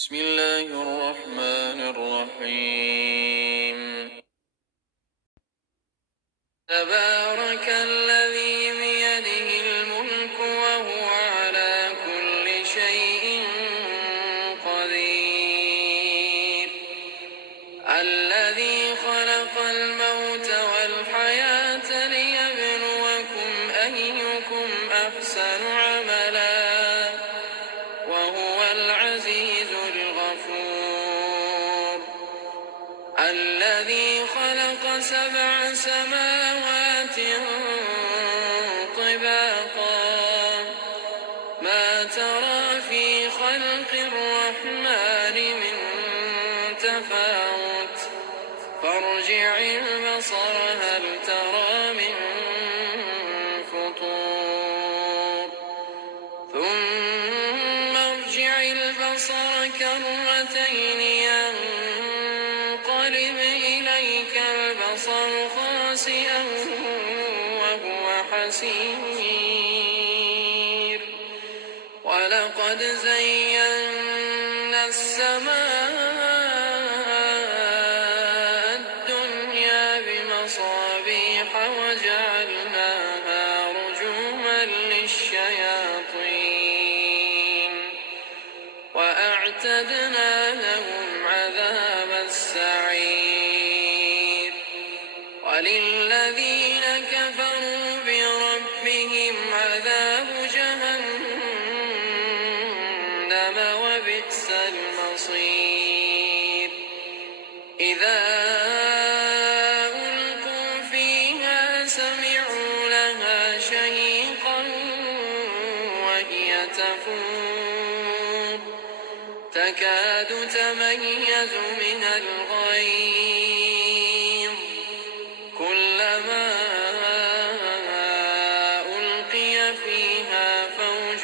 بسم الله الرحمن الرحيم. تبارك الذي بيده الملك وهو على كل شيء قدير. الذي خلق الموت والحياة ليبلوكم أيكم أحسن عملا وهو العزيز الغفور. الذي خلق 7 سماوات طباقا ما ترى في خلق الرحمن من تفاوت فارجع البصر هل ترى من فطور ثم ارجع البصر كرتين ينقلب إليك البصر خاسئا وهو حسير. ولقد زينا السماء الدنيا بمصابيح وجعلناها رجوما للشياطين وأعتدنا لهم عذاب السعير. وللذين كفروا بربهم عذاب جهنم وبئس المصير. إذا ألقوا فيها سمعوا لها شهيقا وهي تفور تكاد تميز من الغيظ كلما ألقي فيها فوج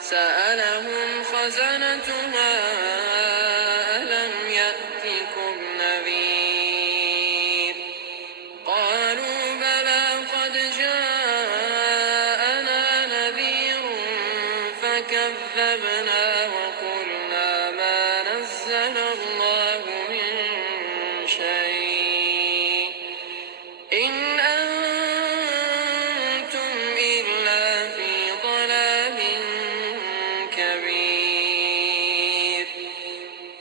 سألهم خزنتها ألم يأتكم نذير قالوا بلى قد جاءنا نذير فكذبنا وقلنا ما نزل الله من شيء إن أنتم إلا في ضلال كبير.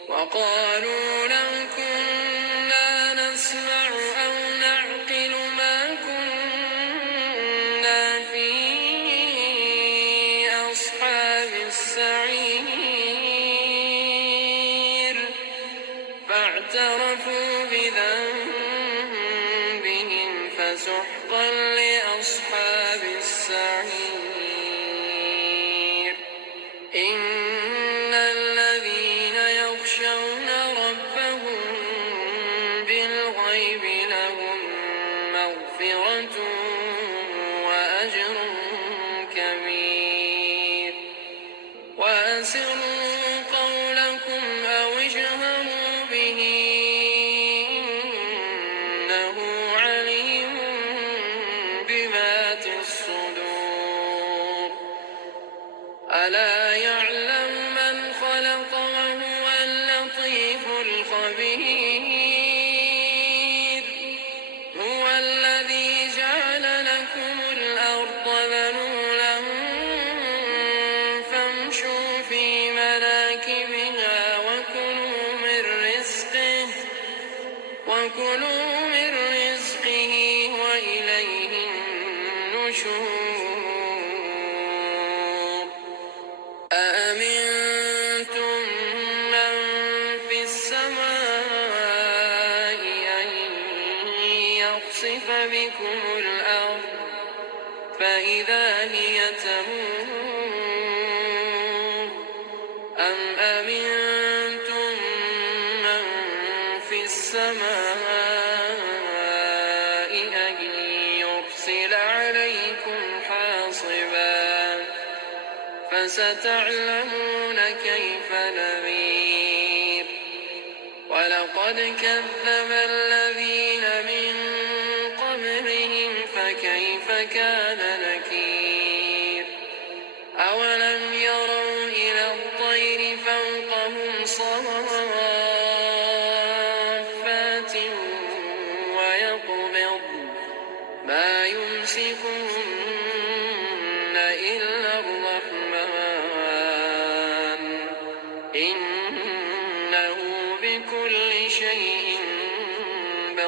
وقالوا لو كنا نسمع أو نعقل ما كنا في أصحاب السعير فاعترفوا بذنبهم فسحقا لأصحاب السعير. إن الذين يخشون ربهم بالغيب لهم مغفرة وأجر كبير. وأسروا قولكم أو اجهروا به إنه عليم بذات الصدور. ألا يعلم من خلق وهو اللطيف الخبير. هو الذي جعل لكم الأرض ذلولا فامشوا في مناكبها وكلوا من رزقه وإليه النشور. أأمنتم من في السماء أن يخسف بكم الأرض فإذا هي تمور أم أمنتم من في السماء أن يرسل عليكم حاصبا فستعلمون كيف نذير. ولقد كذب الذين من قبلهم فكيف كان نكير.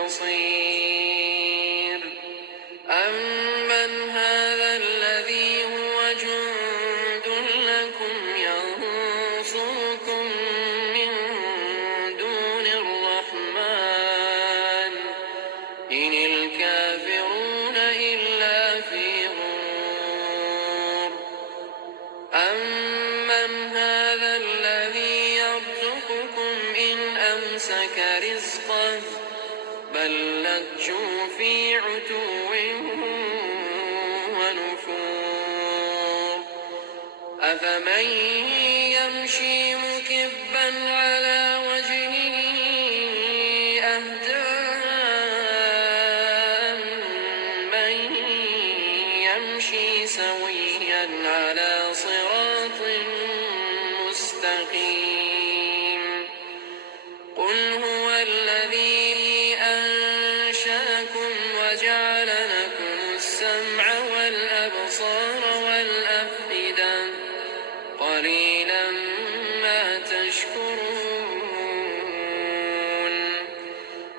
بصير أمن هذا الذي هو جند لكم ينصركم من دون الرحمن إن الكافرون إلا في غرور أمن هذا الذي يرزقكم إن أمسك رزقه بل لجوا في عتو ونفور أفمن يمشي مكبا على وجهه أهدى أمن يمشي سويا على صراط مستقيم قل هو الذي أنشأكم وجعل لكم السمع والأبصار والأفئدة قليلا ما تشكرون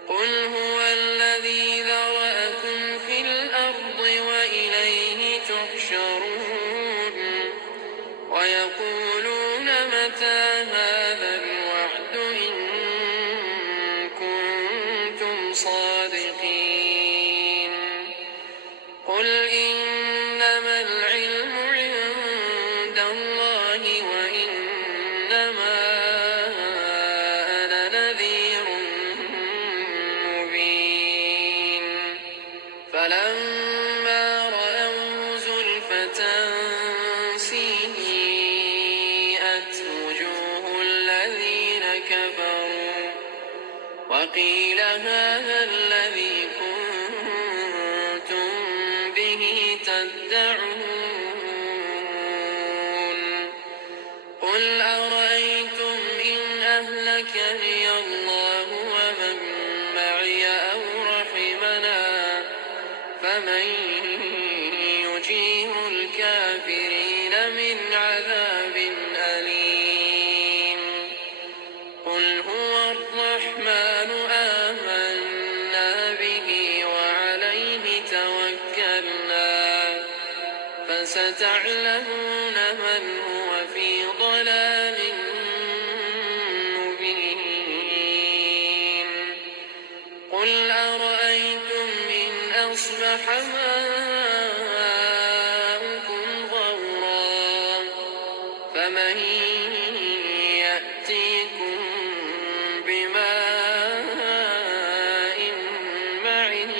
قل هو الذي ذرأكم في الأرض وإليه تحشرون ويقولون متى هذا الوعد إن كنتم صادقين قل إنما العلم عند الله وإنما أنا نذير مبين فلما رأوه زلفة سيئت وجوه الذين كفروا وقيل هذا الذي كنتم به تدعون قل أرأيتم إن أهلكني الله ومن معي أو رحمنا فمن يجير الكافرين من عذاب أليم قل هو الرحمن آمنا به وعليه توكلنا فستعلمون من هو في ضلال مبين قل أرأيتم إن أصبح ماؤكم غورا فمن يأتيكم بماء معين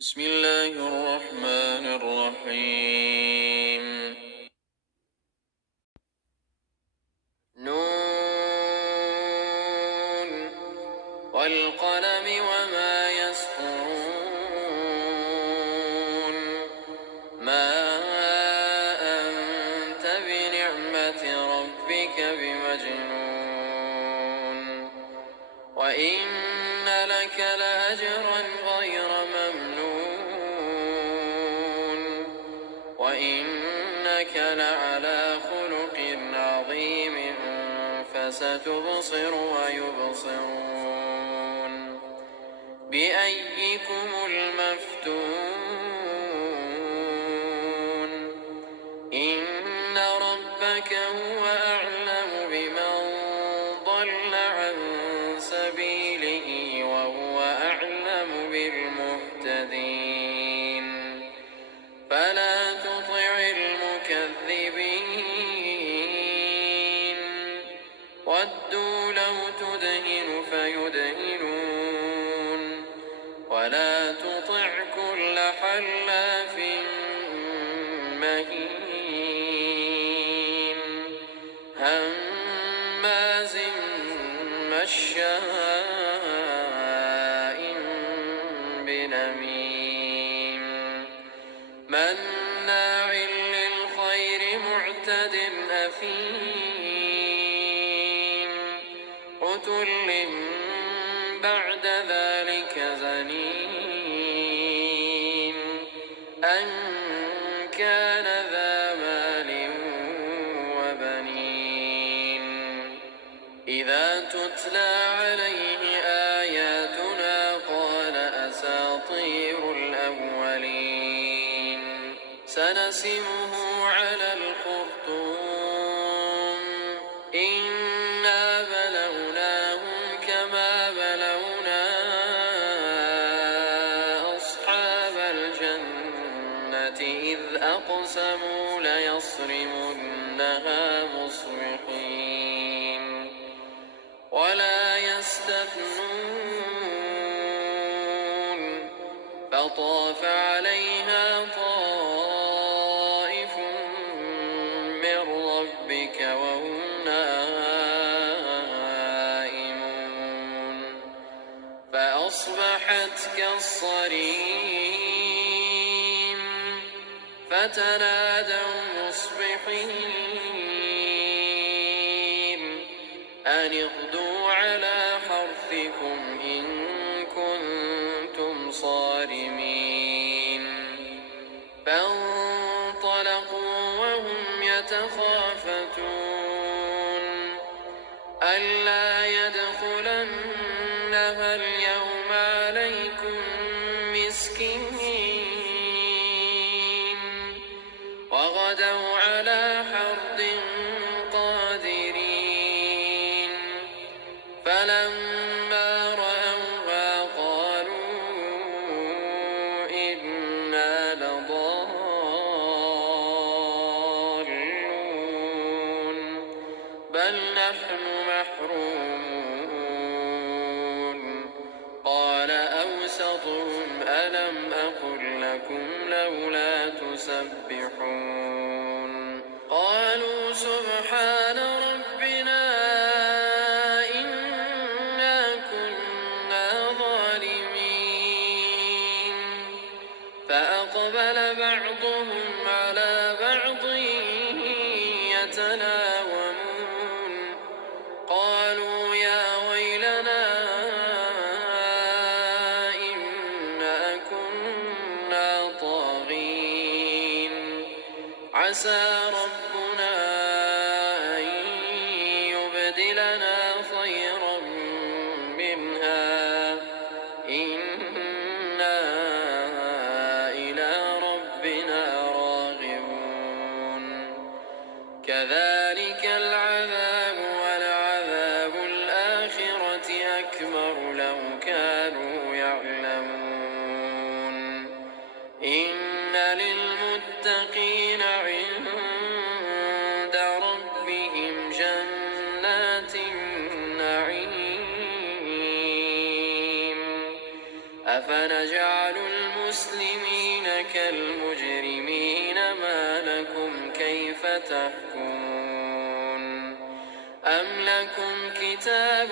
بسم الله الرحمن الرحيم نون والقلم وما يسطرون ما أنت بنعمة ربك بمجنون وإن لك لأجرا غير ممنون وإنك لعلى خلق عظيم فستبصر ويبصرون بأيكم المفتون إن ربك هو أعلم بمن ضل عن سبيله وهو أعلم بالمهتدين فلا تطع المكذبين ودوا لو تدهن فيدهنون ولا تطع كل حلاف مهين هماز مشاء بنميم مناع للخير معتد أثيم عتل بعد ذلك زنيم أن كان ذا إذا تتلى عليه آياتنا قال أساطير الأولين سنسمه على الخرطوم إنا بلوناهم كما بلونا أصحاب الجنة إذ أقسموا ليصرمنها مصبحين ولا يستثنون فطاف عليها طائف من ربك وهم نائمون فأصبحت كالصريم فتنادوا مصبحين أن اغدوا على حرثكم إن كنتم صارمين فانطلقوا وهم يتخافتون ألا يدخلنها اليوم عليكم مسكين وغدوا على حرد قادرين فلما رأوها قالوا إنا لضالون بل نحن محرومون قال أوسطهم ألم أقل لكم لولا تسبحون قالوا سبحان ربنا إنا كنا ظالمين فأقبل بعضهم على بعض يتلاومون قالوا يا ويلنا إنا كنا طاغين عسى ربنا أن يبدلنا خيرا منها إنا إلى ربنا راغبون كذلك العذاب ولعذاب الآخرة أكبر لو كانوا يعلمون إن للمتقين عند ربهم جنات النعيم أفنجعل المسلمين كالمجرمين ما لكم كيف تحكمون أم لكم كتاب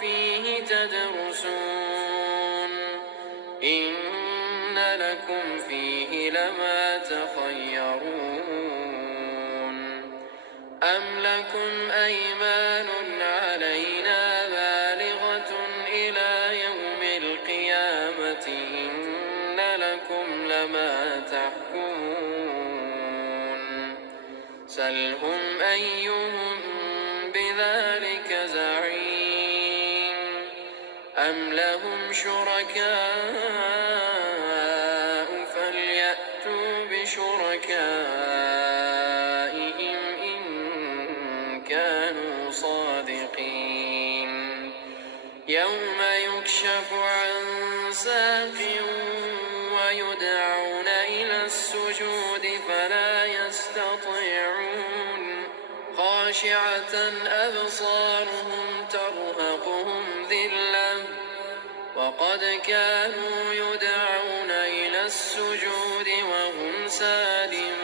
فيه تدرسون إن لكم فيه لما تخيرون أم لكم أيمان علينا بالغة إلى يوم القيامة إن لكم لما تحكمون سلهم أيهم بذلك زعيم أم لهم شركاء فليأتوا بشركائهم إن كانوا صادقين يوم يكشف عن ساق ويدعون إلى السجود فلا يستطيعون خاشعة أبصارهم ترهقهم ذلة وقد كانوا يدعون إلى السجود وهم سالمون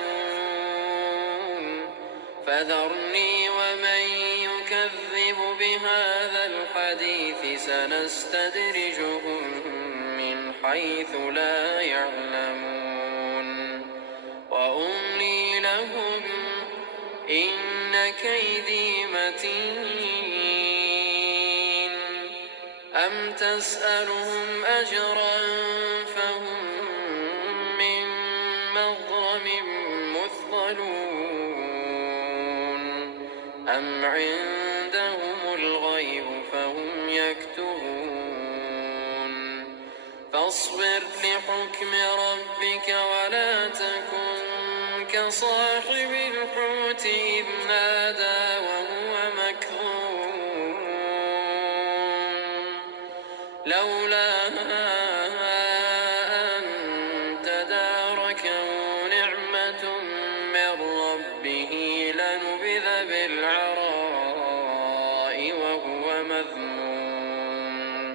فذرني ومن يكذب بهذا الحديث سنستدرجهم من حيث لا يعلمون وأملي لهم إن كيدي متين أم تسألهم أجرا فهم من مغرم مثقلون أم عندهم الغيب فهم يكتبون فاصبر لحكم ربك ولا تكن كصاحب الحوت إذ نادى وهو مكظوم لولا أن تداركه نعمة من ربه لنبذ بالعراء وهو مذموم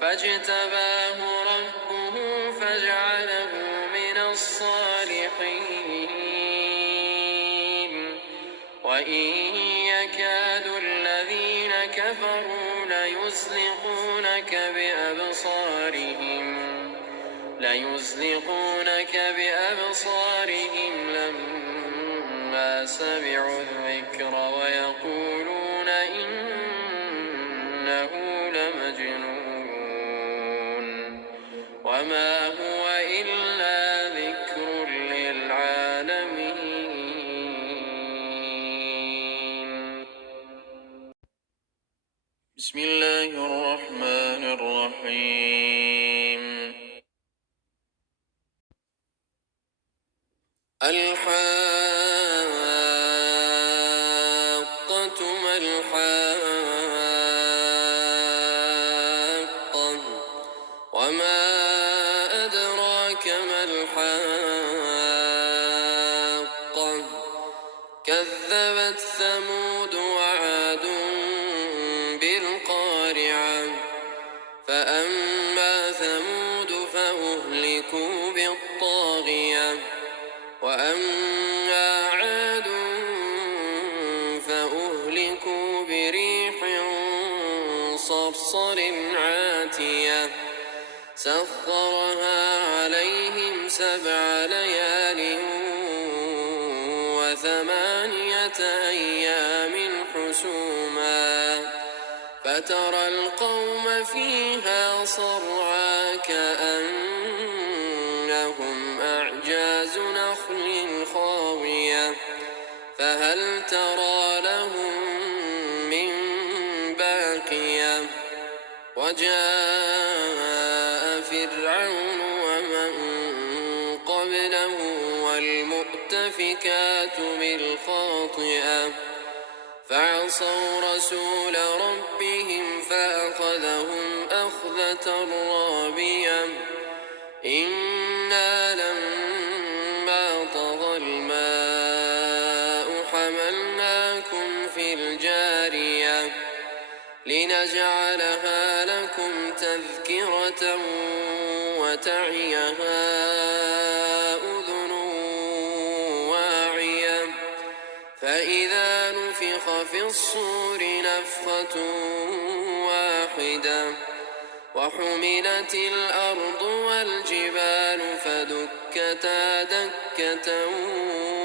فاجتباه ربه فجعله من الصالحين وإن يكاد الذين كفروا ليزلقونك بأبصارهم لما سمعوا الذكر ويقولون إنه لمجنون وما هو إلا ذكر للعالمين. بسم الله الرحمن الرحيم. الحاقة ما الحاقة وما أدراك ما الحاقة كذبت ثمود وعاد بالقارعة فأما ثمود فأهلكوا بالطاغية وأما عاد فأهلكوا بريح صرصر عاتية سخرها عليهم 7 ليال و8 أيام حسوما فترى القوم فيها صرعا كأنهم أعجاز نخل خاوية فهل ترى لهم من باقية وجاء فرعون ومن قبله والمؤتفكات بالخاطئة فعصوا رسول ربهم فأخذهم أخذة رابية إنا لما طغى الماء حملناكم في الجارية لنجعلها لكم تذكرة وتعيها أذن واعية فإذا نفخ في الصور نفخة واحدة وحملت الأرض والجبال فدكتا دكة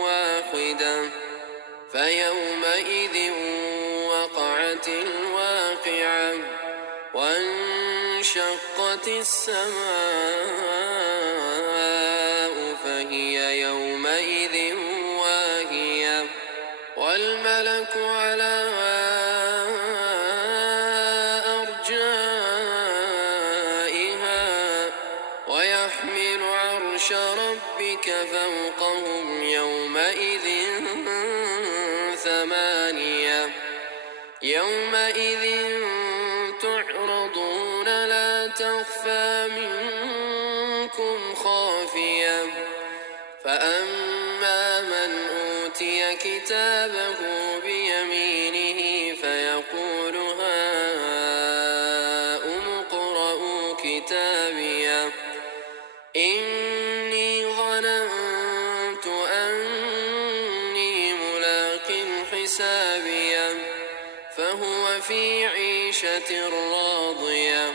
واحدة فيومئذ وقعت الواقعة وانشقت السماء فهي يومئذ واهية والملك على أرجائها ويحمل عرش ربك فوقهم يومئذ 8 يومئذ تعرضون لا تخفى منكم خافية فأما من أوتي كتابه بيمينه فيقول هاؤم اقرءوا كتابيه إني ظننت أني ملاق حسابيه فهو في عيشة راضية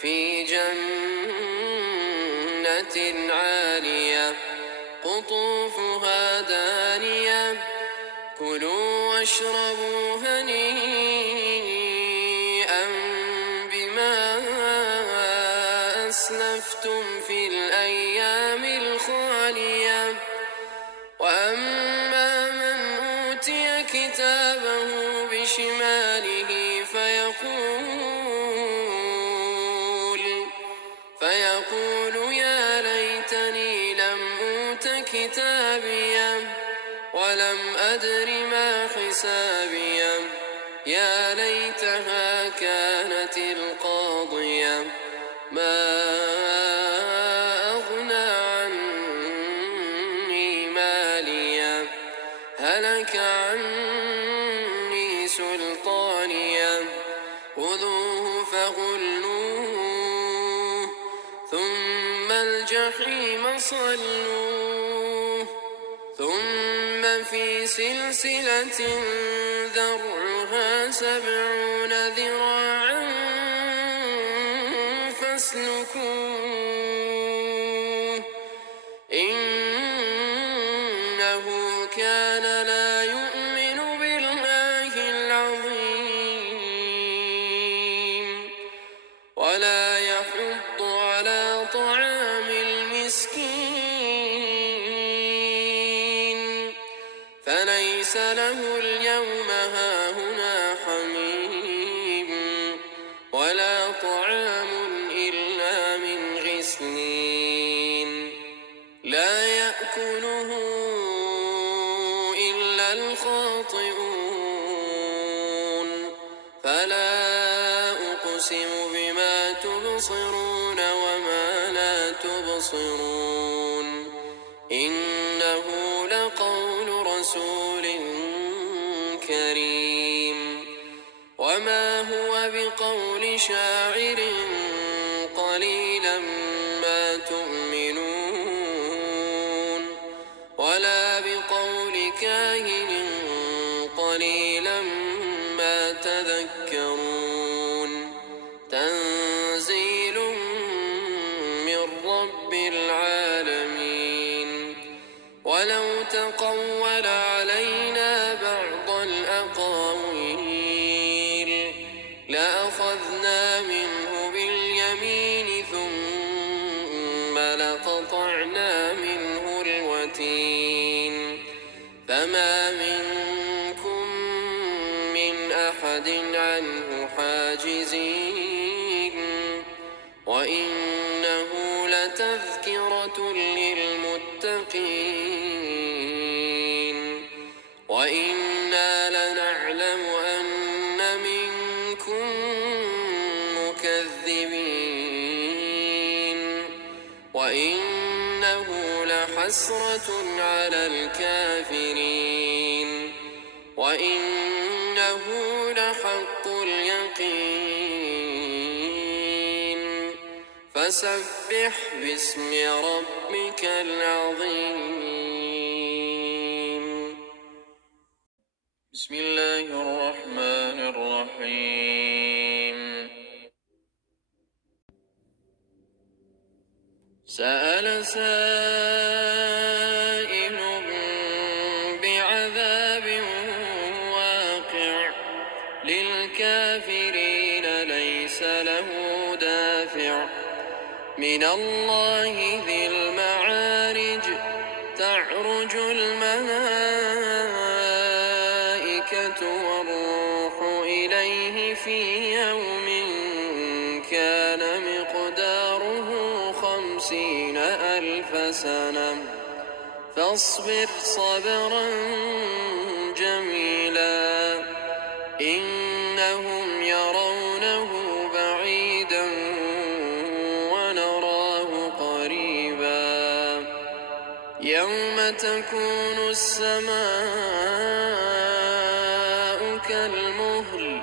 في جنة عالية قطوفها دانية كلوا واشربوا هنيئا بما أسلفتم في الأيام الخالية وأما من أوتي كتابه بشماله فيقول ولم أدر ما حسابيه يا ليتها كانت القاضية ما أغنى عني ماليه هلك عني سلطانيه خذوه فغلوه ثم الجحيم صلوه ثم في سلسلة ذرعها 70 ذراعا فاسلكوه إنه كان لا يؤمن بالله العظيم ولا يحض على طعام المسكين فليس له اليوم هاهنا حميم ولا طعام إلا من غسلين لا يأكله إلا الخاطئون فلا أقسم بما تبصرون وما لا تبصرون إنه لقول رسول كريم وما هو بقول شاعر قليلا ما تؤمنون ولا بقول كاهن قليلا ما تذكرون تنزيل من رب العالمين ولو تقول علينا بعض الأقاويل لأخذنا منه باليمين ثم لقطعنا منه الوتين فما منكم من أحد عنه حاجزين وإنه لتذكرة للمتقين وإنا لنعلم أن منكم مكذبين وإنه لحسرة على الكافرين وإنه لحق اليقين فسبح باسم ربك العظيم بسم الله الرحمن الرحيم سأل سائل بعذاب واقع للكافرين ليس له دافع من الله ذي المعارج تعرج الملائكة والروح إليه في يوم كان مقداره 50,000 سنة فاصبر صبرا جميلا إنهم يرونه بعيدا ونراه قريبا يوم تكون السماء كالمهل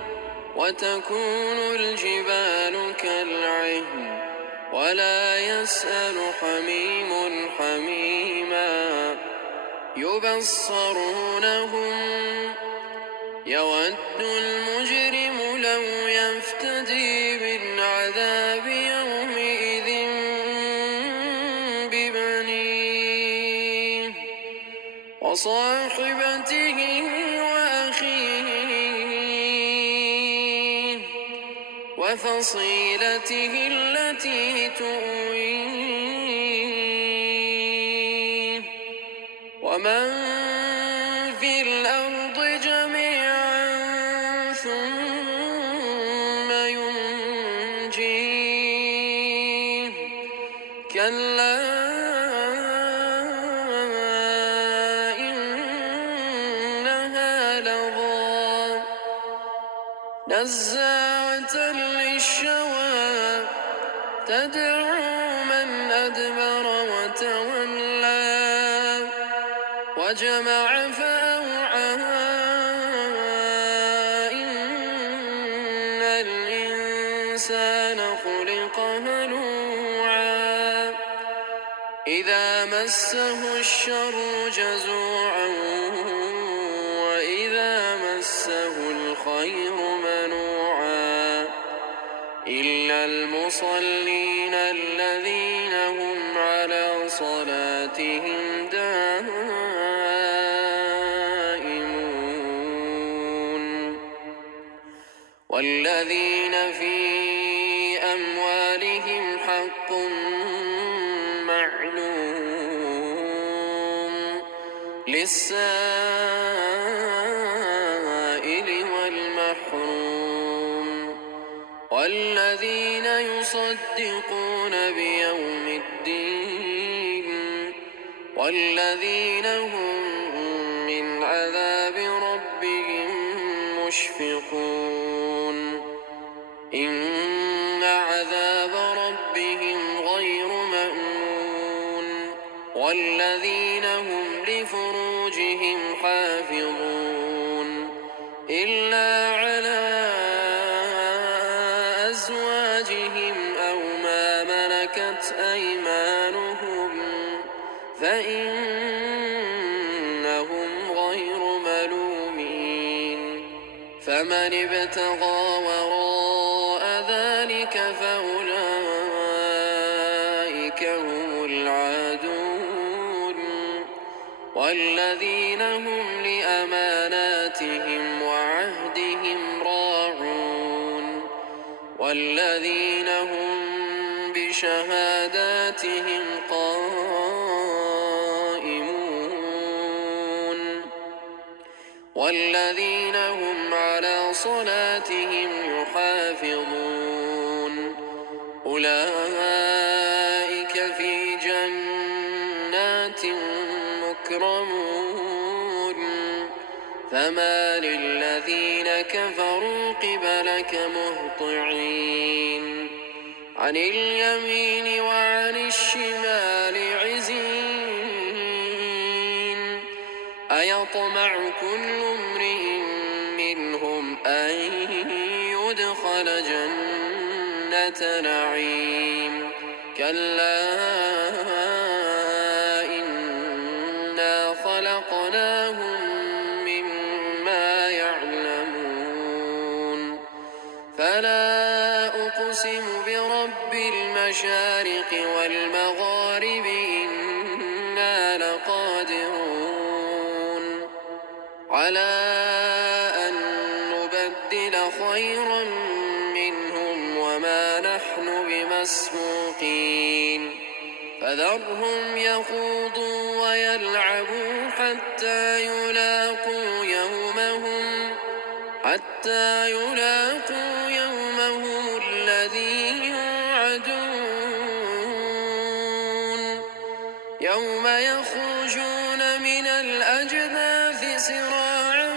وتكون الجبال كالعهن ولا يسأل حميم حميما يبصرونهم يود المجرم لو يفتدي من عذاب يومئذ ببنيه وصاحبته وأخيه وفصيلته التي تؤويه ومن في الأرض جميعا ثم ينجيه كلا نزاعة للشوى تدعو من أدبر وتولى وجمع فأوعى إن الإنسان خلق هلوعا إذا مسه الشر جزوعا وإذا مسه الخير منوعا إلا المصلين الذين هم على صلاتهم دائمون والذين في أموالهم حق معلوم للسائل والمحروم والذين يصدقون بيوم الدين والذين هم من عذاب ربهم مشفقون إن عذاب ربهم غير مأمون والذين هم لفروجهم حافظون إلا على أزواجهم أو ما ملكت أيمانهم فإنهم غير ملومين فمن ابتغى وراء ذلك فأولئك هم العادون والذين هم لأماناتهم وعهدهم راعون والذين هم بشهاداتهم قائمون والذين هم على صلاتهم يحافظون أولئك في جنات مكرمون فما للذين كفروا قبلك مهطعين عن اليمين وعن الشمال عزين أيطمع كل امرئ منهم أن يدخل جنة نعيم كلا إنا خلقناهم مما يعلمون فلا أقسم برب المشارق والمغارب إنا لقادرون على أن نبدل خيرا منهم وما نحن بمسبوقين فذرهم يخوضوا ويلعبوا حتى يلاقوا يومهم الذي يوعدون يوم يخرجون من الأجداث سراعا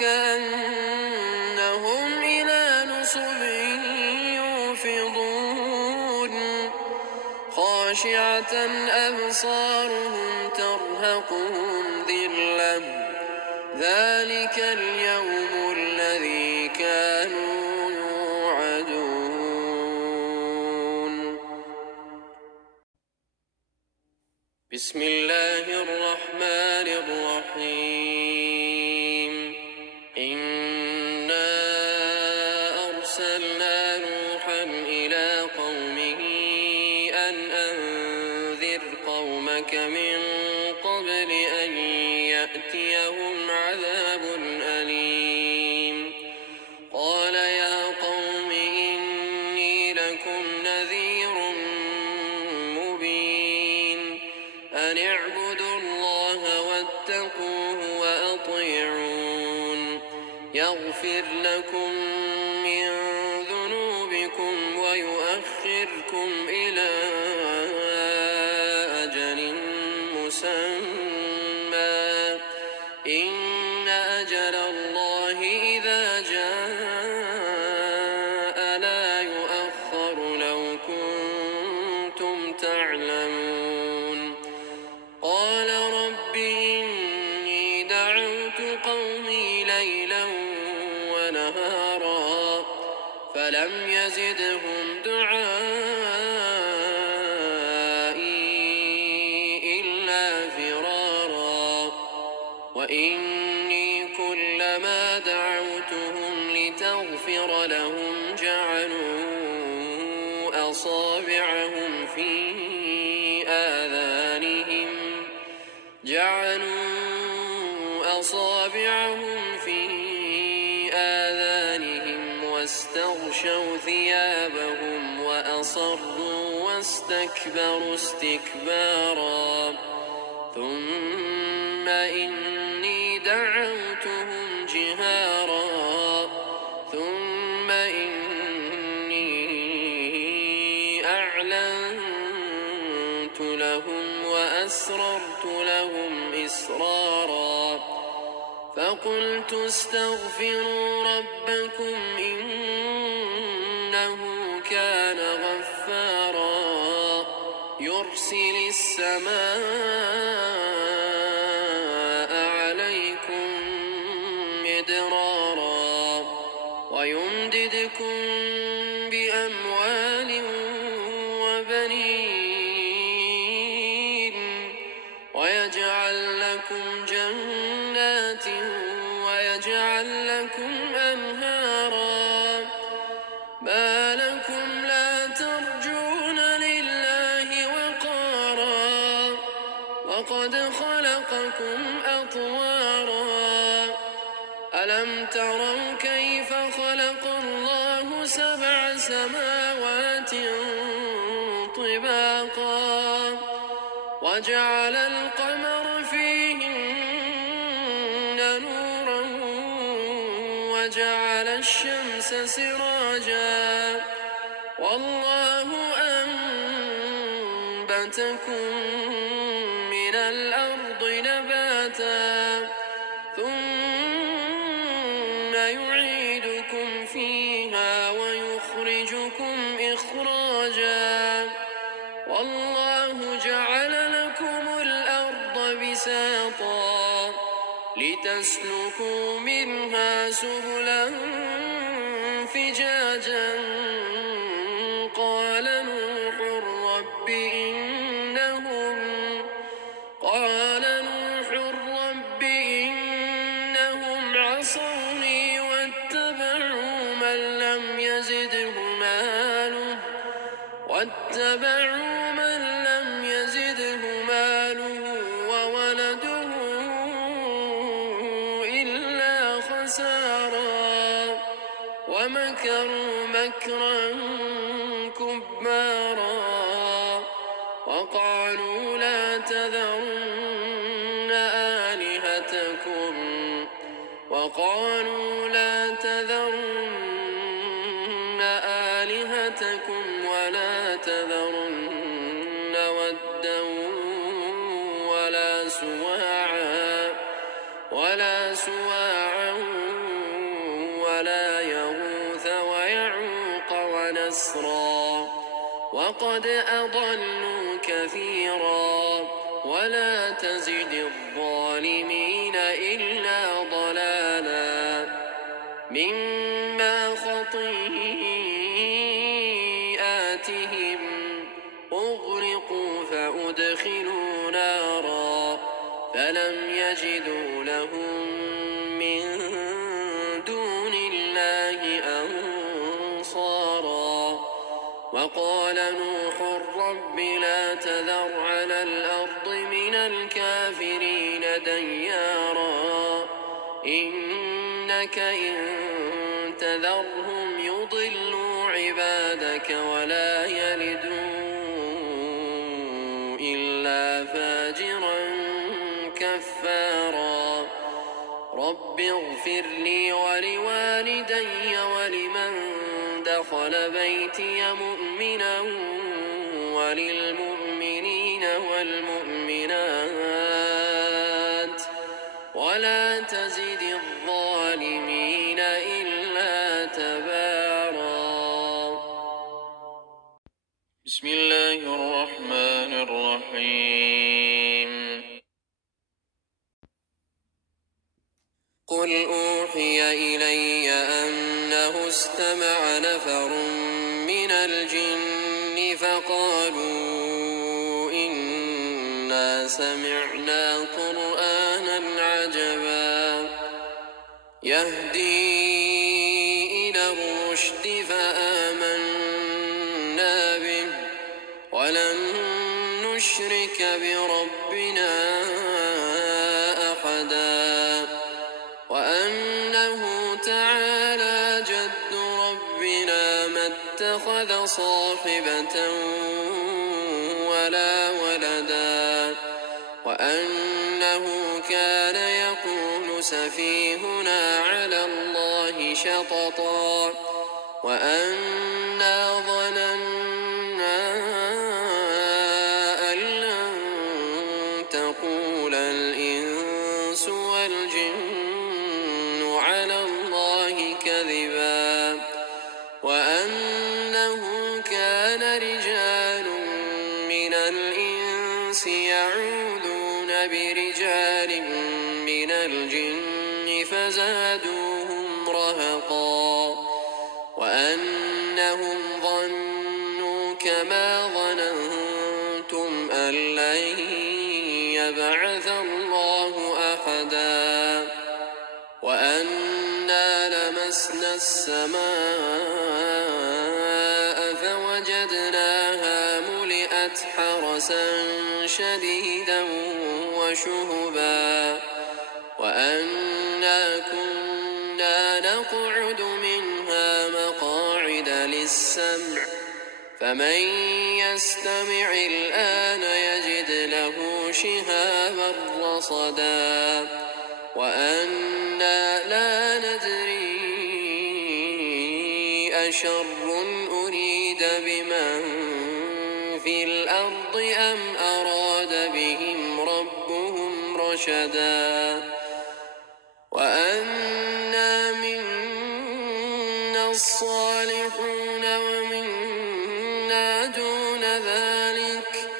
كأنهم إلى نصب يوفضون خاشعة أبصارهم ترهقهم ذلة ذلك اليوم الذي كانوا يوعدون بسم الله الرحمن الرحيم إنا أرسلنا نوحا إلى قومه أن أنذر قومك من قبل أن يأتيهم عذاب أليم قال يا قوم إني لكم نذير مبين أن اعبدوا الله واتقوه وأطيعون يغفر لكم من ذنوبكم ويؤخركم إلى أجل مسمى إن أجل الله إذا جاء دعوت قومي ليلا ونهارا فلم يزدهم دعائي إلا فرارا وإني كلما دعوتهم لتغفر لهم جعلوا أصابعهم في آذانهم واستغشوا ثيابهم وأصروا واستكبروا استكبارا ثم إني دعوتهم جهارا ثم إني أعلنت لهم وأسررت لهم إسرارا فقلت استغفروا ربكم إنه كان غفارا يرسل السماء عليكم مدرارا ويمددكم بأموال وبنين ويجعل لكم جنات ويجعل لكم أنهارا ما لكم لا ترجون لله وقارا وقد خلقكم أطوارا ألم تروا كيف خلق الله 7 سماوات طباقا وجعل القمر فيهن نورا وجعل الشمس سراجا والله أنبتكم من الأرض نباتا ثم يعيدكم فيها ويخرجكم إخراجا والله جعل لكم الأرض بساطا لتسلكوا منها سبلا فجاجا قال نوح رب إنهم عصوني واتبعوا من لم يزده ماله وولده إلا خسارا ومكروا مكرا كبارا وقالوا لا تذرن آلهتكم ولا تذرن ودا ولا سواعا ولا يغوث ويعوق ونسرا وقد أضلوا كثيرا ولا تزد الظالمين إلا ضلالا مما خطيئاتهم أغرقوا فأدخلوا نارا فلم يجدوا لهم من دون الله أنصارا وقال نوح رب لا تذر على الأرض من الكافرين ديارا إنك إن تذرهم يضلوا عبادك ولا يلدوا إلا فاجرا كفارا رب اغفر لي ولوالدي ولمن دخل بيتي مؤمنا وللمؤمنين والمؤمنات ولا تزد الظالمين إلا تبارا بسم الله الرحمن الرحيم قل أوحي إلي أنه استمع نفر من الجن فقالوا إنا سمعنا قرآنا عجبا يهدي إلى الرشد فآمنا به ولن نشرك بربنا أحدا وأنه تعالى جد ربنا ما اتخذ صاحبة ولا ولدا وأنه كان يقول سفيهنا على الله شططا وأنا ظننا أن لن تقول الإنس والجن على الله كذبا وأنه كان رجال من الإنس يعوذون برجال من الجن فزادوهم رهقا وأنهم ظنوا كما ظننتم أن لن يبعث الله أحدا وأنا لمسنا السماء فوجدناها ملئت حرسا شديدا وشهبا وأنا كنا نقعد منها مقاعد للسمع فمن يستمع الآن يجد له شهابا رصدا وأنا لا ندري أشر أريد بمن في الأرض أم أراد بهم ربهم رشدا وأنا منا الصالحون ومنا دون ذلك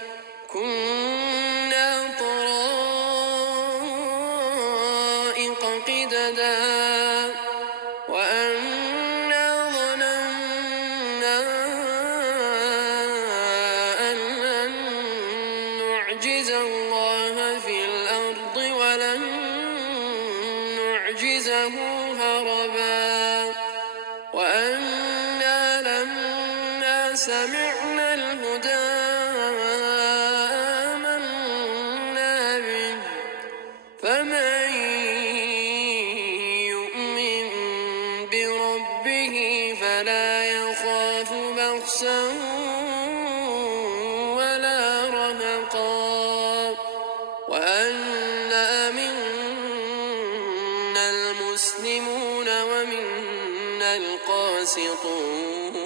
كنا طرائق قددا وأنا ظننا أن لن نعجز الله في الأرض ولن نعجزه هربا وأنا لما سمعنا الهدى آمنا به فمن يؤمن بربه فلا يخاف بخسا ولا رهقا وأنا منا المسلمون ومنا القاسطون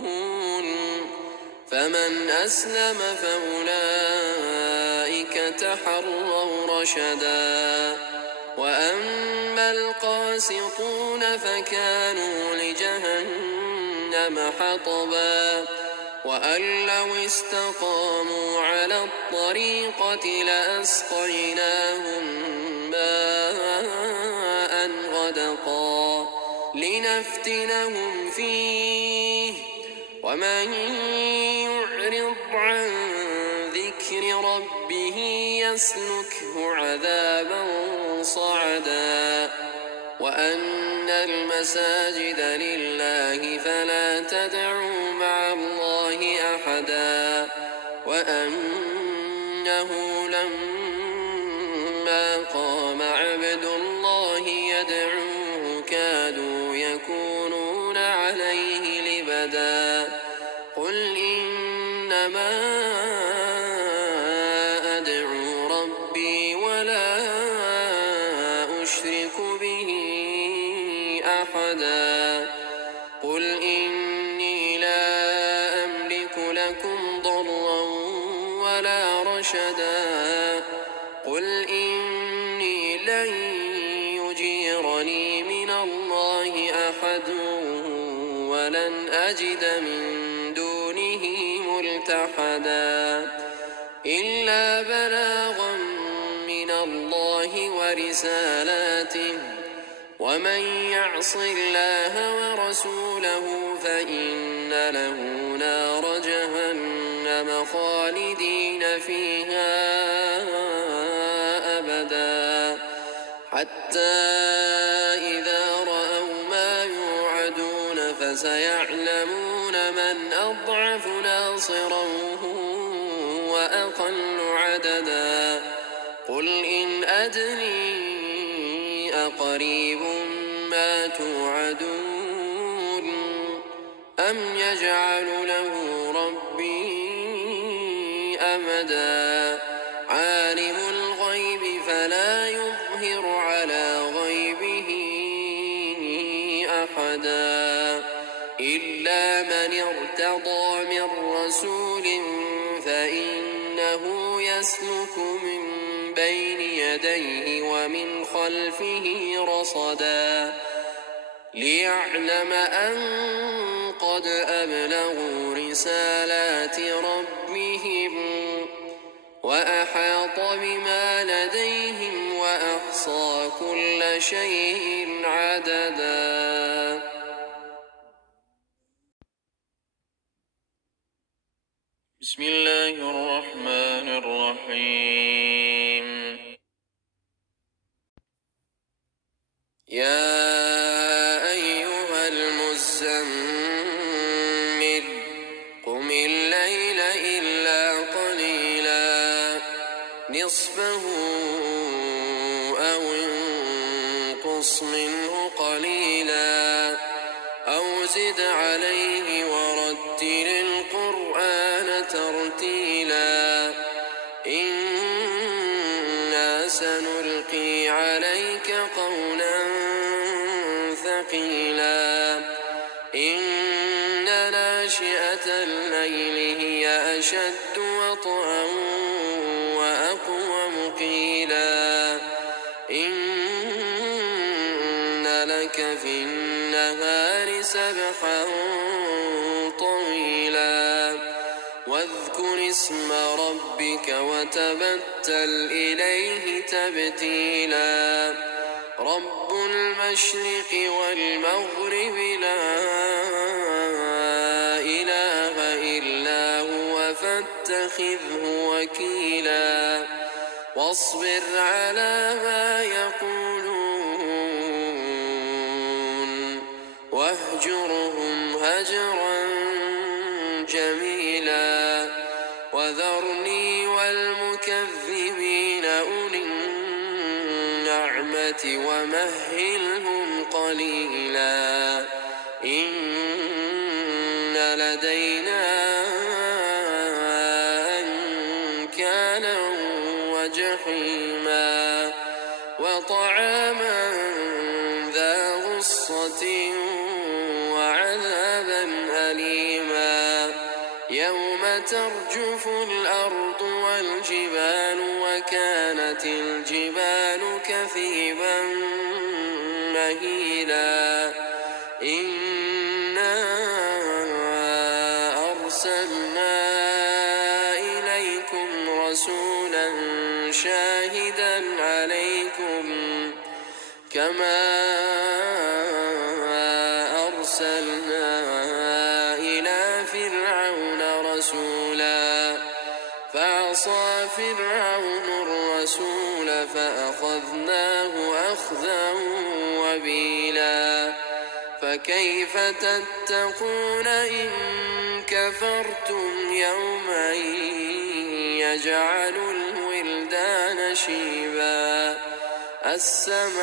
فمن أسلم فأولئك تحروا رشدا وأما القاسطون فكانوا لجهنم حطبا وأن لو استقاموا على الطريقة لأسقيناهم ماء غدقا لنفتنهم فيه ومن يعرض عن ذكر ربه يسلكه عذابا صعدا وأن المساجد لله فلا تدعوا مع الله أحدا وأنه لما قام عبد الله يدعوه كادوا يكونون عليه لبدا قل إنما أدعو ربي ولا أشرك به أحدا قل إني لا أملك لكم ضرا ولا رشدا قل إني لن يجيرني من الله أحد ولن أجد من دونه ملتحدا إلا بلاغا من الله ورسالاته ومن يعص الله ورسوله فإن له نار جهنم خالدين فيها أبدا حتى إذا رأوا ما يوعدون فسيعلمون من أضعف ناصرا وأقل عددا قل إن أدري أقريب ما توعدون أم يجعل له ربي أمدا عالم الغيب فلا يظهر على غيبه أحدا إلا من ارتضى من رسول فإنه يسلك من بين يديه ومن خلفه رصدا ليعلم أن قد أبلغوا رسالات ربهم وأحاط بما لديهم وأحصى كل شيء عددا. بسم الله الرحمن الرحيم. يا أيها المزمل قم الليل إلا قليلا نصفه أو انقص منه قليلا أو زد عليه ورتل القرآن ترتيلا إنا سنلقي عليك قولا ثقيلا إن ناشئة الليل هي أشد وطئا وأقوم قيلا إن لك في النهار سبحا طويلا واذكر اسم ربك وتبتل إليه تبتيلا رب المشرق والمغرب لا إله إلا هو فاتخذه وكيلا واصبر على ما يقولون واهجرهم هجرا جميلا وذرني والمكذبين أولي النعمة ومهلهم قليلا إن لدينا أنكالا وجحيما وطعاما ذا غصة وعذابا أليما يوم ترجف الأرض والجبال وكانت الجبال كثيبا مهيلا إنا أرسلنا إليكم رسولا شاهدا عليكم كما أرسلنا إلى فرعون رسولا فعصى فرعون الرسول فأخذناه أخذا وبيلا فكيف تتقون إن كفرتم يوما يجعل الولدان شيبا السماء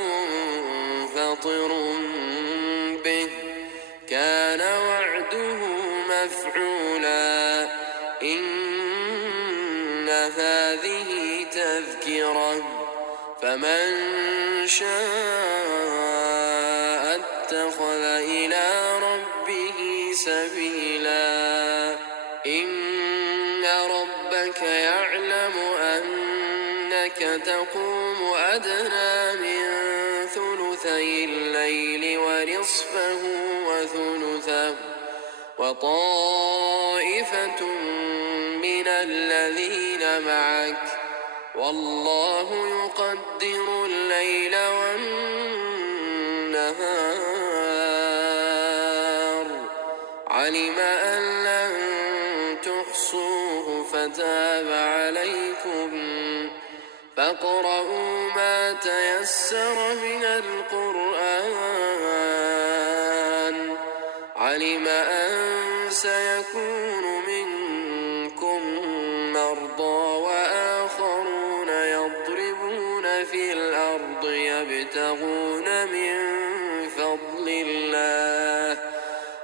منفطر به كان وعده مفعولا إن هذه تذكرة فمن شاء اتخذ إلى ربه سبيلا إن ربك يعلم أنك تقوم أدنى من ثلثي الليل ونصفه وثلثه وطائفة من الذين معك والله يقدر الليل والنهار علم أن لن تحصوه فتاب عليكم فاقرؤوا ما تيسر من القرآن علم أن سيكون منكم مرضى وآخرون يضربون في الأرض يبتغون من فضل الله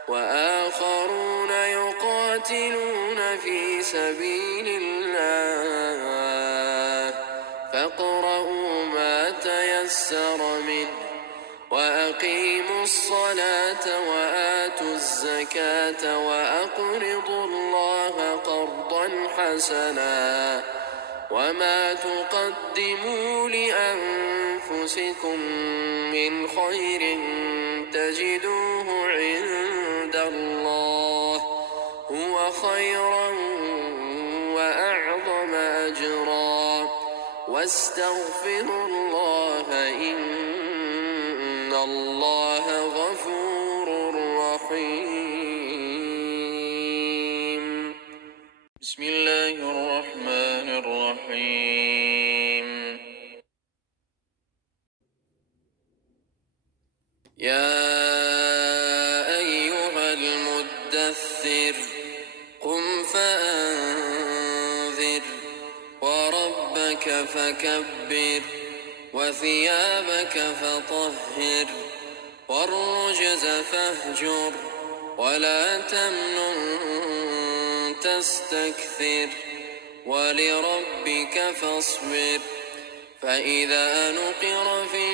وآخرون يقاتلون في سبيل الله فاقرؤوا ما تيسر منه وأقيموا الصلاة وآتوا الزكاة وأقرضوا الله قرضا حسنا وما تقدموا لأنفسكم من خير تجدوه عند الله هو خيرا وأعظم أجرا واستغفروا الله إن الله غفور رحيم. بسم الله الرحمن الرحيم. يا أيها المدثر قم فأنذر وربك فكبر وثيابك فطهر والرجز فاهجر ولا تمنن تستكثر ولربك فاصبر فإذا نقر في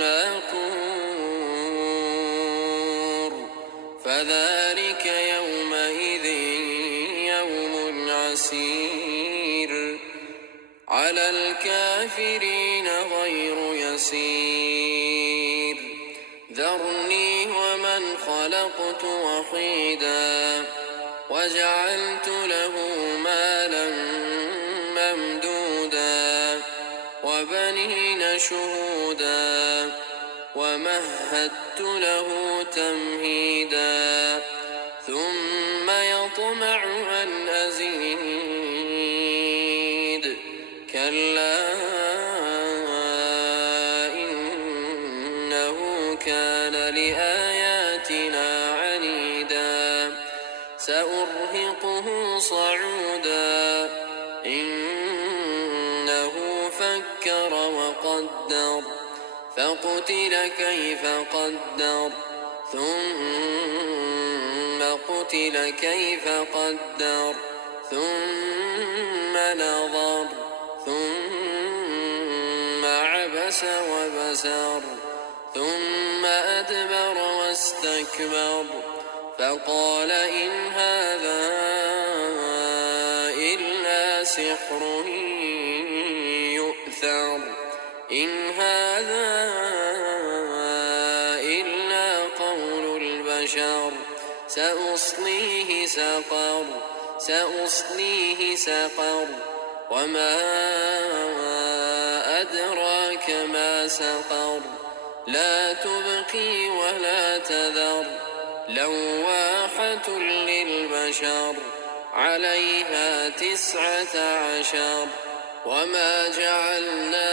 الناقور فذلك يومئذ يوم عسير على الكافرين غير يسير ذرني ومن خلقت وحيدا وجعلت له مالا ممدودا وبنين شهودا ومهدت له تمهيدا ثم يطمع أن أزيد كلا إنه كان لآياتنا عنيدا سأرهقه صعودا إنه فكر وقدر فقتل كيف قدر ثم قتل كيف قدر ثم نظر ثم عبس وبسر ثم أدبر واستكبر فقال إن هذا إلا سحر يؤثر إن هذا إلا قول البشر سأصليه سقر وما أدراك ما سقر لا تبقي ولا تذر لواحة للبشر عليها 19 وما جعلنا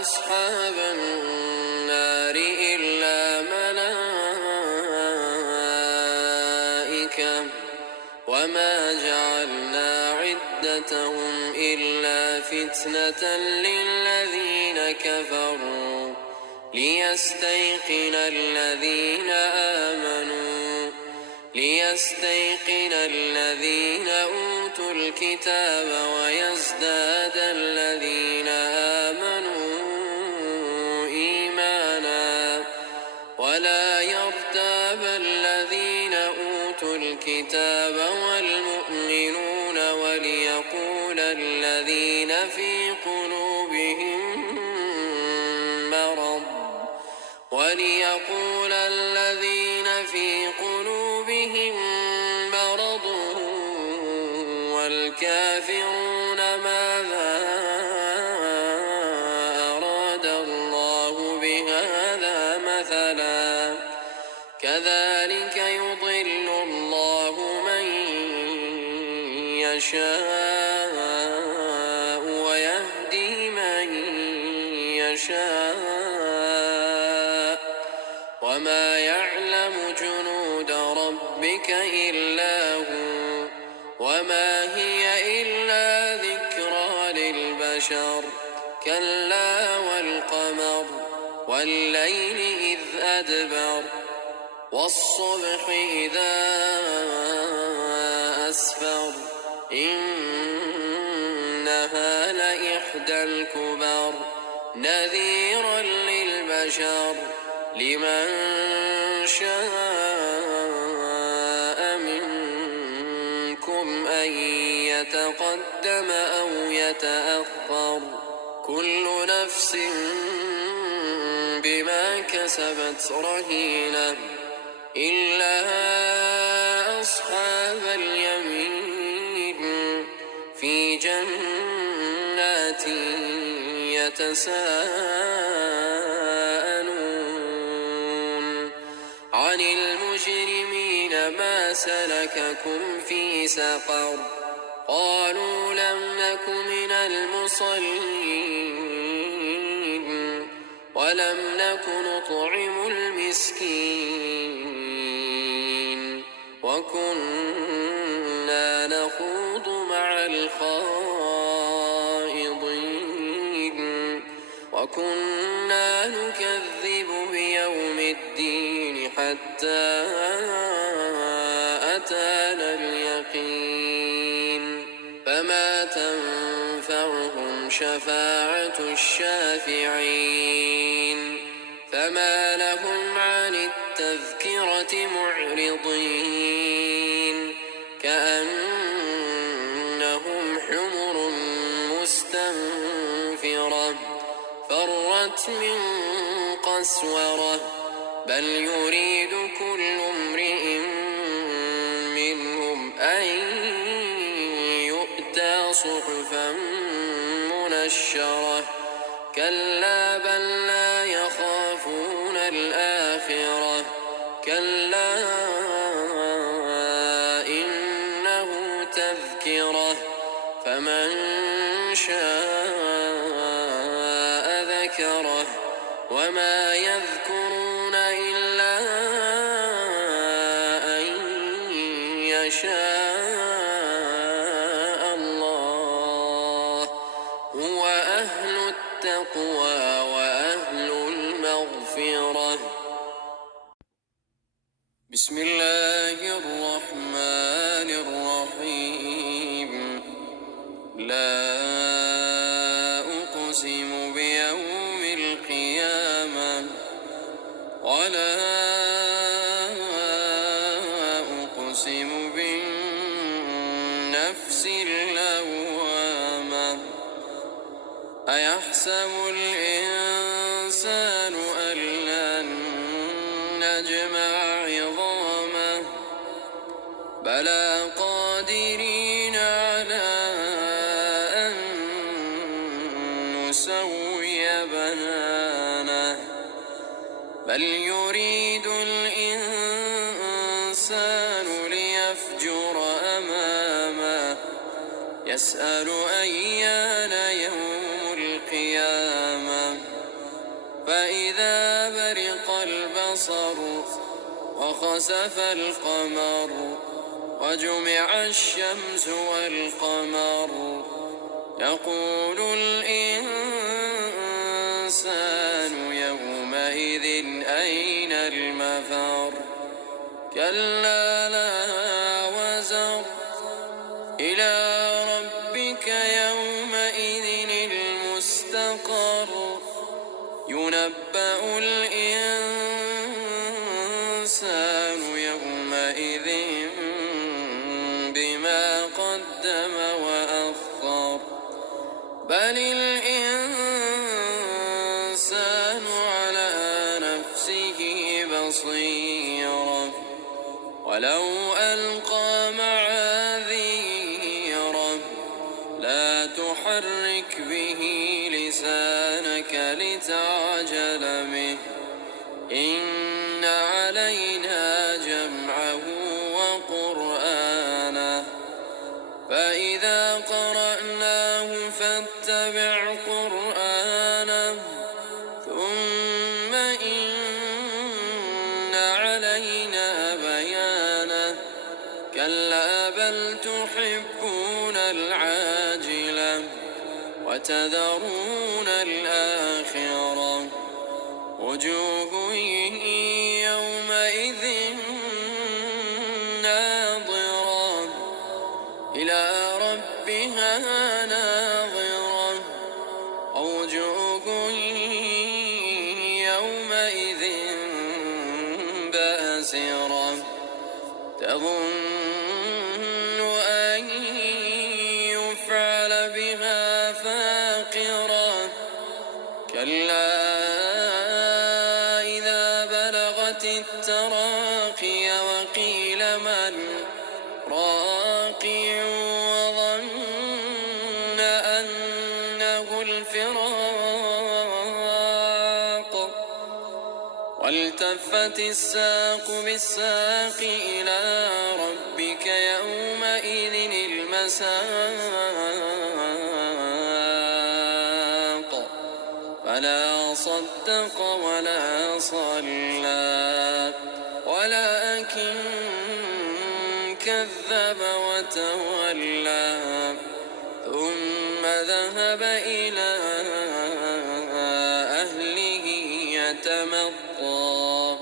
أصحاب النار إلا ملائكة وما جعلنا عدتهم إلا فتنة للذين كفروا ليستيقن الذين أوتوا الكتاب ويزداد الذين آمنوا إيمانا ولا يرتاب الذين أوتوا الكتاب والمؤمنون وليقول الذين في قلوبهم مرض والكافرون أراد الله بهذا مثلا كذلك يضل الله من يشاء ويهدي من يشاء وما يعلم جنود ربك إلا هو وما هي إلا ذكرى للبشر كلا والقمر والليل إذ أدبر والصبح إذا أسفر إنها لإحدى الكبر نذيرا للبشر لمن شاء منكم أن يتقدم أو يتأخر كل نفس بما كسبت رهينة إلا أصحاب اليمين في جنات يتساءلون عن المجرمين ما سلككم في سقر قالوا لم نك من المصلين ولم نك نطعم المسكين وكنا نخوض مع الخائضين وكنا نكذب بيوم الدين حتى أتانا اليقين فما تنفعهم شفاعة الشافعين فما لهم عن التذكرة معرضين كأنهم حمر مستنفرة فرت من قسورة بل يريد كل امرئ منهم أن يؤتى صحفا منشرة كلا بل لا يخافون الآخرة كلا إنه تذكرة فمن شاء ذكره وما يذكرون إلا أن يشاء الله هو أهل التقوى وأهل المغفرة بسم الله الرحمن الرحيم لا أقسم بيوم القيامة ولا أقسم بالنفس اللوامة أيحسب الإنسان أن لن نجمع عظامه بلى قادرين على أن نسوي بنانه بل يريد الإنسان ليفجر أمامه يسأل أيان يوم القيامة فإذا برق البصر وخسف القمر وجمع الشمس والقمر يقول الإنسان يومئذ أين المفر كلا لا وزر إلى ربك يومئذ المستقر ينبأ الإنسان يومئذ بما قدم وأخر بل الإنسان على نفسه بصيرة ولو ألقى معاذيره لا تحرك به لسانك لتعجل به إن علينا جمعه وقرآنه فإذا قرأناه فاتبع قرآنه ثم إن علينا بيانه كلا بل تحبون العاجلة وتذرون الآخرة وجوه يومئذ ناظرة إلى ربها ناظرة ووجوه يومئذ باسرة تظن أن يفعل بها فاقرة كلا إذا بلغت التراقي وقيل من راقي وظن أنه الفراق والتفت الساق بالساق إلى ربك يومئذ المساق فلا صدق ولا صلى ولكن كذب وتولى ثم ذهب إلى أهله يتمطى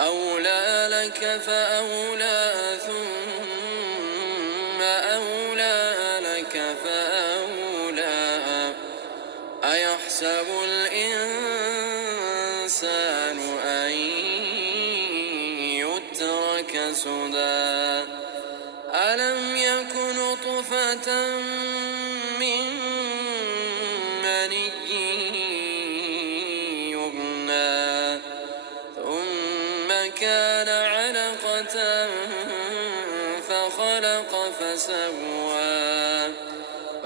أولى لك فأولى ثم أولى لك فأولى أيحسب الإنسان أن يترك سدى ألم يك نطفة من مني يمنى ثم كان علقة فخلق فسوى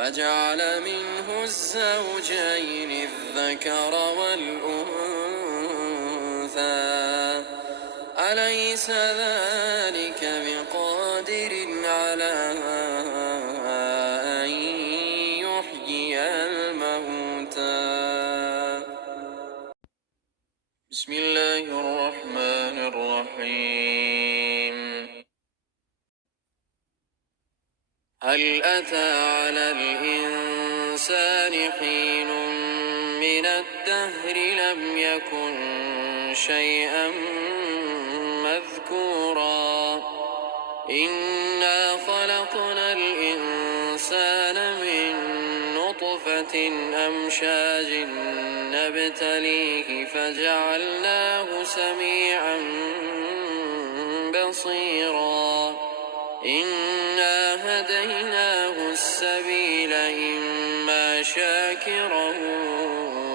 فجعل منه الزوجين الذكر والأنثى أليس ذلك بقادر على أن يحيي الموتى بسم الله الرحمن الرحيم هل أتى على الإنسان حين من الدهر لم يكن شيئا مذكورا إنا خلقنا الإنسان من نطفة أمشاج نبتليه فجعلناه سميعا بصيرا إنا هديناه السبيل إما شاكرا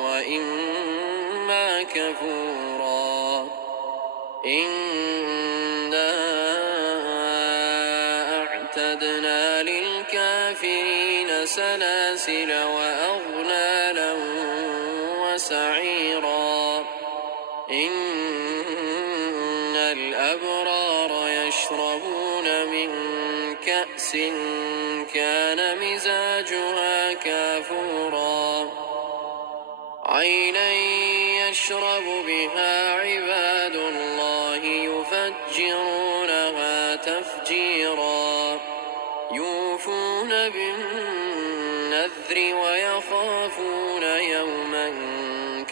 وإما كفورا إنا أعتدنا للكافرين سلاسل وأغلالا وسعيرا إن الأبرار يشربون من كأس كان مزاجها كافورا عينا يشرب بها عباد الله يفجرونها تفجيرا يوفون بالنذر ويخافون يوما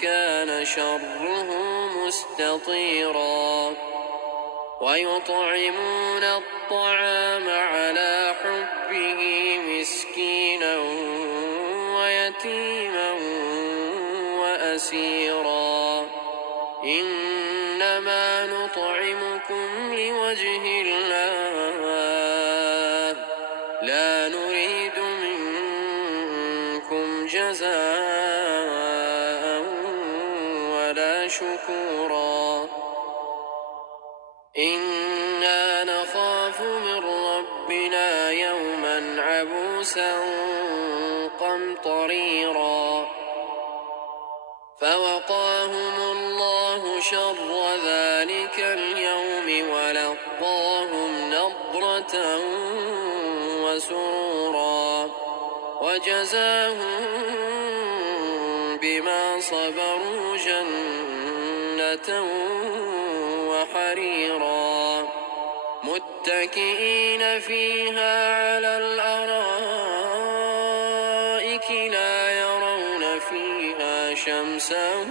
كان شره مستطيرا ويطعمون الطعام على حبه مسكينا ويتيما وأسيرا إنما نطعمكم لوجه الله لا نريد منكم جزاء ولا شكورا إنا نخاف من ربنا يوما عبوسا قمطريرا شر ذلك اليوم ولقاهم نضرة وسرورا وجزاهم بما صبروا جنة وحريرا متكئين فيها على الأرائك لا يرون فيها شمسا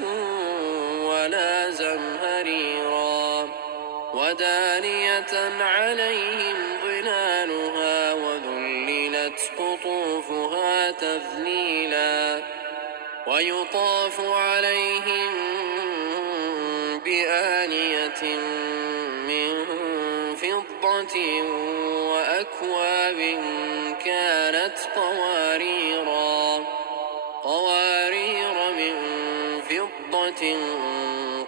ولا زمهريرا ودانية عليهم ظلالها وذللت قطوفها تذليلا ويطاف عليهم بآنية من فضة وأكواب كانت قوارير من فضة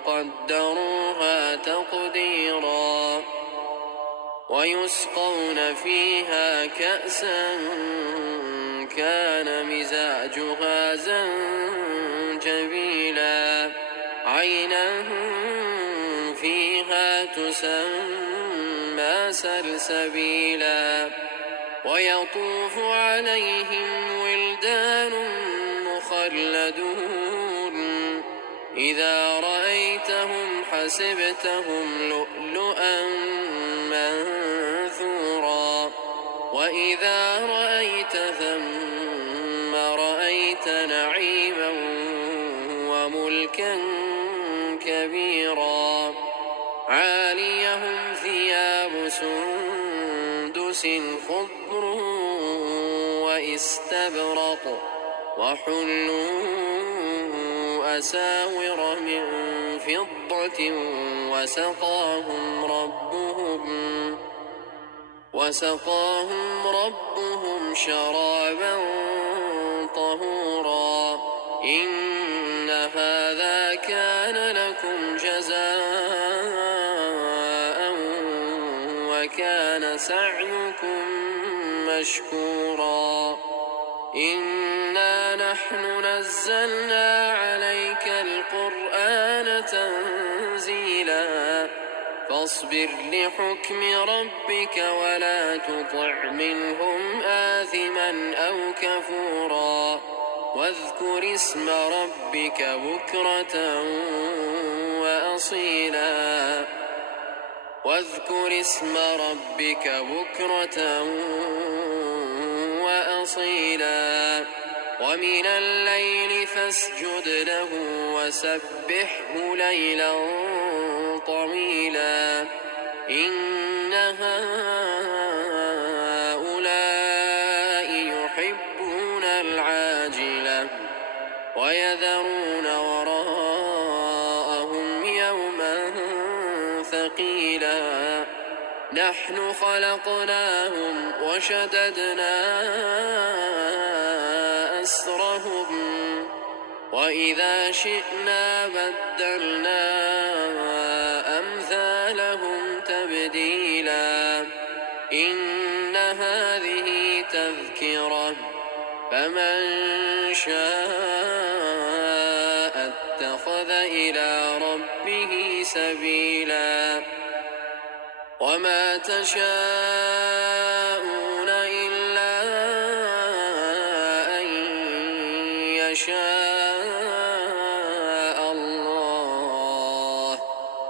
قدروها تقديرا ويسقون فيها كأسا كان مزاجها زنجبيلا عينا فيها تسمى سلسبيلا ويطوف عليهم ولدان مخلدون إذا رأيتهم حسبتهم لؤلؤا منثورا وإذا رأيت ثم رأيت نعيما وملكا كبيرا عاليهم ثياب سندس خضر واستبرق وحلوا أساور من فضة وسقاهم ربهم شرابا طهورا إن هذا كان لكم جزاء وكان سعيكم مشكورا إنا نحن نزلنا عليك القرآن تنزيلا فاصبر لحكم ربك ولا تطع منهم آثما أو كفورا واذكر اسم ربك بكرة وأصيلا ومن الليل فاسجد له وسبحه ليلا طويلا إن هؤلاء يحبون العاجلة ويذرون وراءهم يوما ثقيلا نحن خلقناهم وشددنا أسرهم وإذا شئنا بدلنا أمثالهم تبديلا إن هذه تذكرة فمن شاء اتخذ إلى ربه سبيلا وما تشاءون إلا أن يشاء الله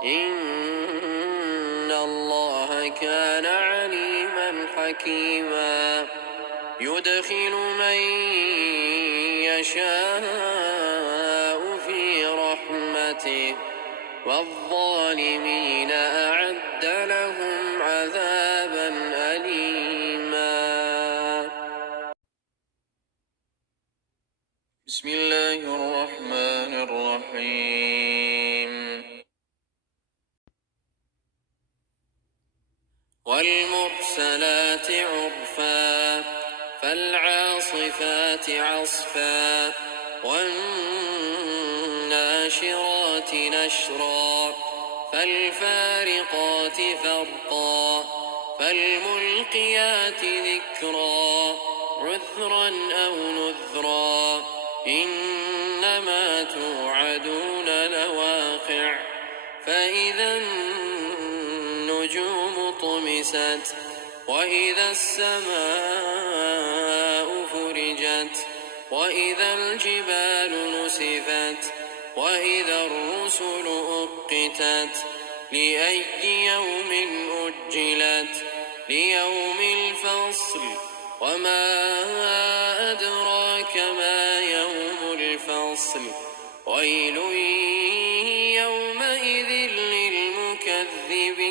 إن الله كان عليما حكيما يدخل من يشاء في رحمته والظالمين أعد لهم عذابا أليما بسم الله الرحمن الرحيم والمرسلات عرفا فالعاصفات عصفا والناشرات نشرا فالفارقات فرقا فالملقيات ذكرا عذرا أو نذرا إنما توعدون لواقع وإذا النجوم طمست وإذا السماء فرجت وإذا الجبال نسفت وإذا الرسل أقتت لأي يوم أجلت ليوم الفصل وما أدراك ما يوم الفصل ويل يومئذ للمكذبين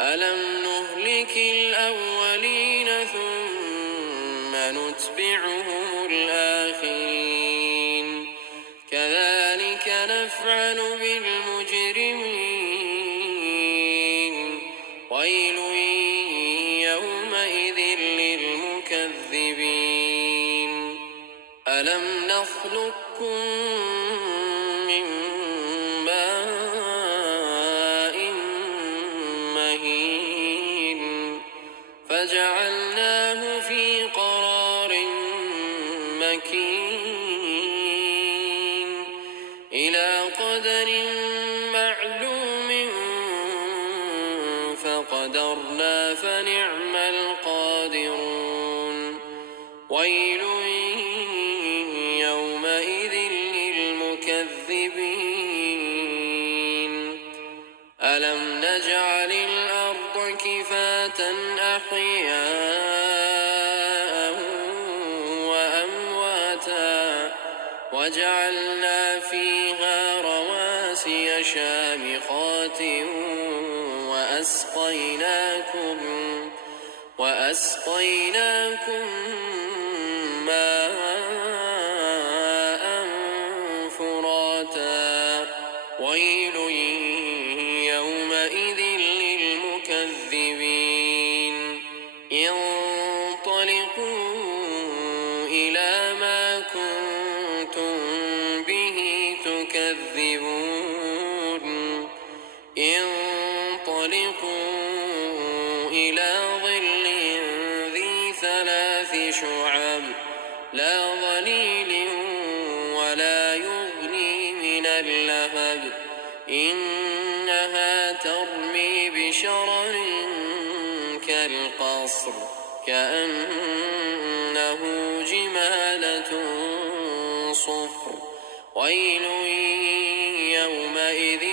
ألم نهلك الأولين ثم نتبعهم الآخرين كذلك نفعل بالمجرمين ويل يومئذ للمكذبين ألم نخلقكم من ماء مهين فجعلناه في قرار مكين إلى قدر معلوم فقدرنا فنعم القادرون ويل يومئذ للمكذبين ألم نجعل الأرض كفاة أحياء وأمواتا وجعلنا فيها رواسي شامخات وأسقيناكم ماء فراتا ويل يومئذ للمكذبين انطلقوا إلى ما كنتم به تكذبون انطلقوا إلى ظل ذي ثلاث شعب لا ظليل ولا يغني من اللهب إنها ترمي بشرر كالقصر كأنه جمالة صفر ويل يومئذ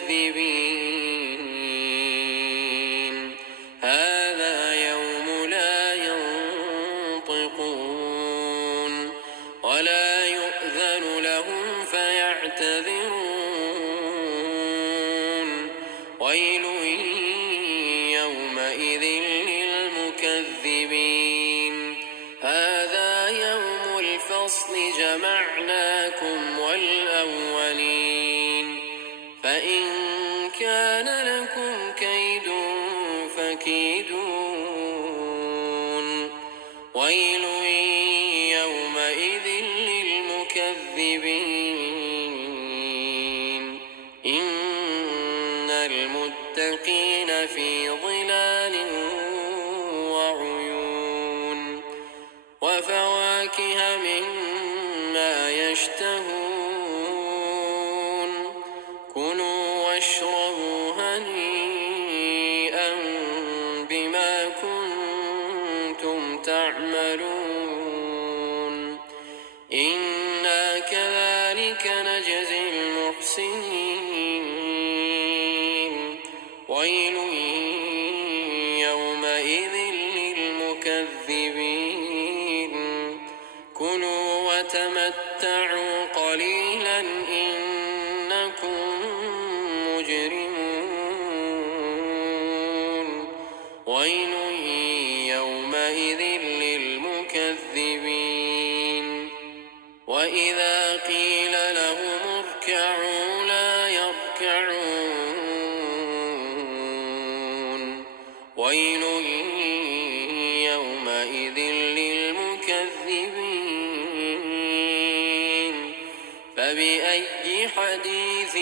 للمكذبين هذا يوم لا ينطقون ولا يؤذن لهم فيعتذرون ويل يومئذ للمكذبين هذا يوم الفصل جمعناكم والأولين فإن كان لكم كيد فكيدون ويل يومئذ للمكذبين إن المتقين في ظلال وعيون وفواكه مما يشتهون كلوا واشربوا هنيئا بما كنتم تعملون إنا كذلك نجزي المحسنين ويل يومئذ للمكذبين كلوا وتمتعوا قليلا إنكم مجرمون ويل يومئذ للمكذبين وإذا قيل لهم اركعوا لا يركعون ويل يومئذ للمكذبين فبأي حديث